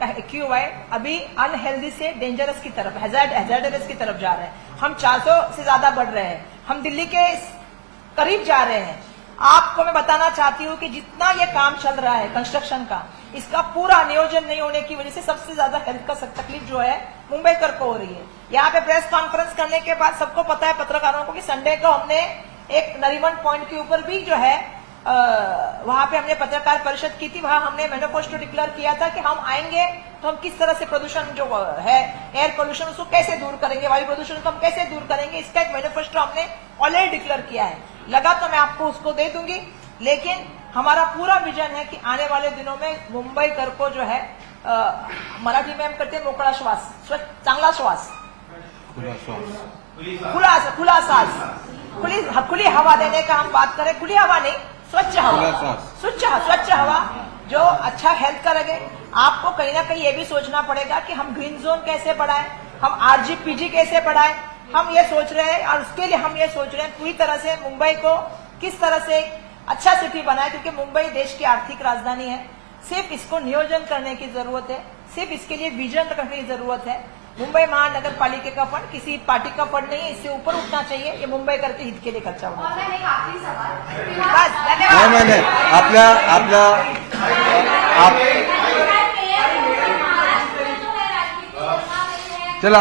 का AQI अभी अनहेल्दी से डेंजरस की तरफ, हैजार्डस की तरफ जा रहे हैं। हम 400 से ज्यादा बढ़ रहे हैं, हम दिल्ली के करीब जा रहे हैं। आपको मैं बताना चाहती हूँ कि जितना ये काम चल रहा है कंस्ट्रक्शन का, इसका पूरा नियोजन नहीं होने की वजह से सबसे ज्यादा हेल्थ का तकलीफ जो है मुंबई कर को हो रही है। यहाँ पे प्रेस कॉन्फ्रेंस करने के बाद सबको पता है पत्रकारों को कि संडे को हमने एक नरीमन पॉइंट के ऊपर भी जो है वहां पे हमने पत्रकार परिषद की थी, वहां हमने मैनिफेस्टो डिक्लेयर किया था कि हम आएंगे तो हम किस तरह से प्रदूषण जो है एयर पोल्यूशन उसको कैसे दूर करेंगे, वायु प्रदूषण को हम कैसे दूर करेंगे, इसका एक मैनिफेस्टो हमने ऑलरेडी डिक्लेयर किया है। लगा तो मैं आपको उसको दे दूंगी, लेकिन हमारा पूरा विजन है कि आने वाले दिनों में मुंबई कर को जो है मराठी में हम करते हैं मोकळा श्वास, चांगला श्वास, खुला सांस, खुली हवा देने का हम बात करें, खुली हवा नहीं, स्वच्छ हवा, स्वच्छ हवा जो अच्छा हेल्थ का लगे। आपको कहीं ना कहीं ये भी सोचना पड़ेगा कि हम ग्रीन जोन कैसे बढ़ाएं, हम RGPG कैसे बढ़ाएं, हम ये सोच रहे हैं और उसके लिए हम ये सोच रहे हैं पूरी तरह से मुंबई को किस तरह से अच्छा सिटी बनाए, क्योंकि मुंबई देश की आर्थिक राजधानी है। सिर्फ इसको नियोजन करने की जरूरत है, सिर्फ इसके लिए विजन रखने की जरूरत है। मुंबई महानगर पालिका का फंड किसी पार्टी का फंड नहीं है, इससे ऊपर उठना चाहिए, ये मुंबई करके हित के लिए खर्चा होगा। और मैम एक आखिरी सवाल, बस धन्यवाद। नहीं आपल्या आप चला